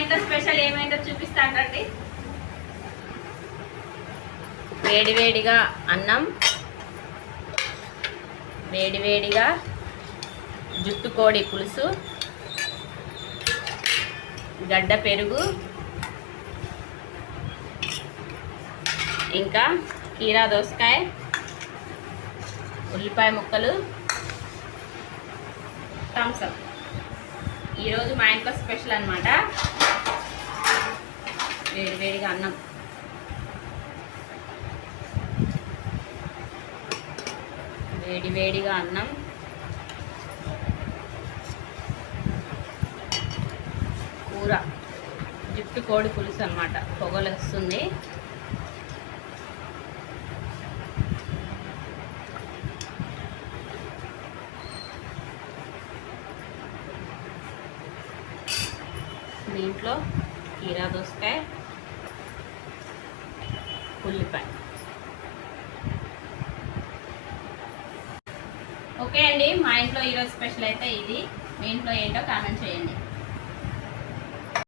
ఇంట్లో స్పెషల్ ఏమైందో చూపిస్తాను రండి. వేడివేడిగా అన్నం, వేడివేడిగా జుట్టుకోడి పులుసు, గడ్డ పెరుగు, ఇంకా కీరా దోసకాయ, ఉల్లిపాయ ముక్కలు, థమ్స్ అప్. ఈరోజు మా ఇంట్లో స్పెషల్ అన్నమాట. వేడివేడిగా అన్నం, వేడివేడిగా అన్నం, కూర జుట్టు కోడి పులుసు అన్నమాట. పొగలు వస్తుంది. దీంట్లో కీరా దోసకాయ, ఉల్లిపాయ. ఓకే అండి, మా ఇంట్లో ఈరోజు స్పెషల్ అయితే ఇది. మీ ఇంట్లో ఏంటో కామెంట్ చేయండి.